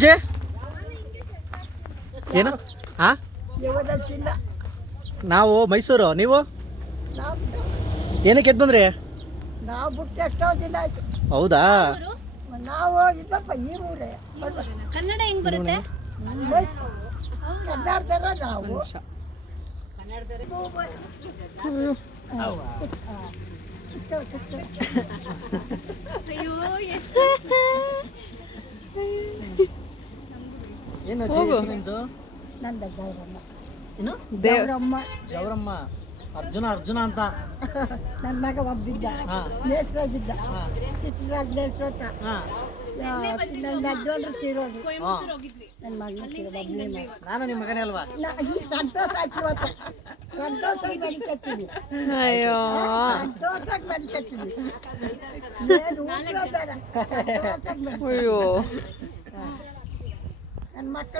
ಅಜ್ಜಿ ಏನು? ಹಾಂ ನಾವು ಮೈಸೂರು ನೀವು? ನಾವು ಏನಕ್ಕೆ ಎದ್ದು ಬಂದ್ರಿ? ನಾವು ಬಿಟ್ಟು ಎಷ್ಟೋ ದಿನ ಆಯ್ತು ಹೌದಾ? ನಾವು ಇದ್ದಪ್ಪ ಈ ಊರೇ ಕನ್ನಡ ಹೆಂಗ್ ಬರುತ್ತೆ? ಕನ್ನಡದರ ನಾವು ಅಯ್ಯೋ ಎಷ್ಟು ಏನು ನಿಂದು ನಂದ ಗೌರಮ್ಮ. ಏನು? ದೇವರಮ್ಮ ಜವರಮ್ಮ. ಅರ್ಜುನ ಅರ್ಜುನ ಅಂತ. ನನ್ನ ಮಗ ಒಬ್ಬಿದ್ದ. ಹಾ. ನೇತ್ರಾಗಿದ್ದ. ಹಾ. ಚಿತ್ರರಾಜ್ ನೇತ್ರೋತ. ಹಾ. ನನ್ನ ಅಜ್ಜೋದ್ರು ತೀರೋದು ನನ್ನ ಮಗನ ತೀರೋದು. ಒಬ್ಬನೇ ಮಗ. ನಾನು. ನಿಮ್ಮ ಮಗನೇ ಅಲ್ವಾ? ಈಗ ಸಂತೋಷ ಆಯ್ತು ಇವತ್ತು. ಸಂತೋಷವಾಗಿ ಮರಿಕತ್ತೀವಿ ಅಯ್ಯೋ. ಸಂತೋಷವಾಗಿ ಮರಿಕತ್ತೀವಿ ಏನು ಊಟ ಬೇಡ. ಸಂತೋಷವಾಗಿ ಮರಿಕತ್ತೀವಿ. ಅಯ್ಯೋ. ನನ್ನ ಮಕ್ಕಳು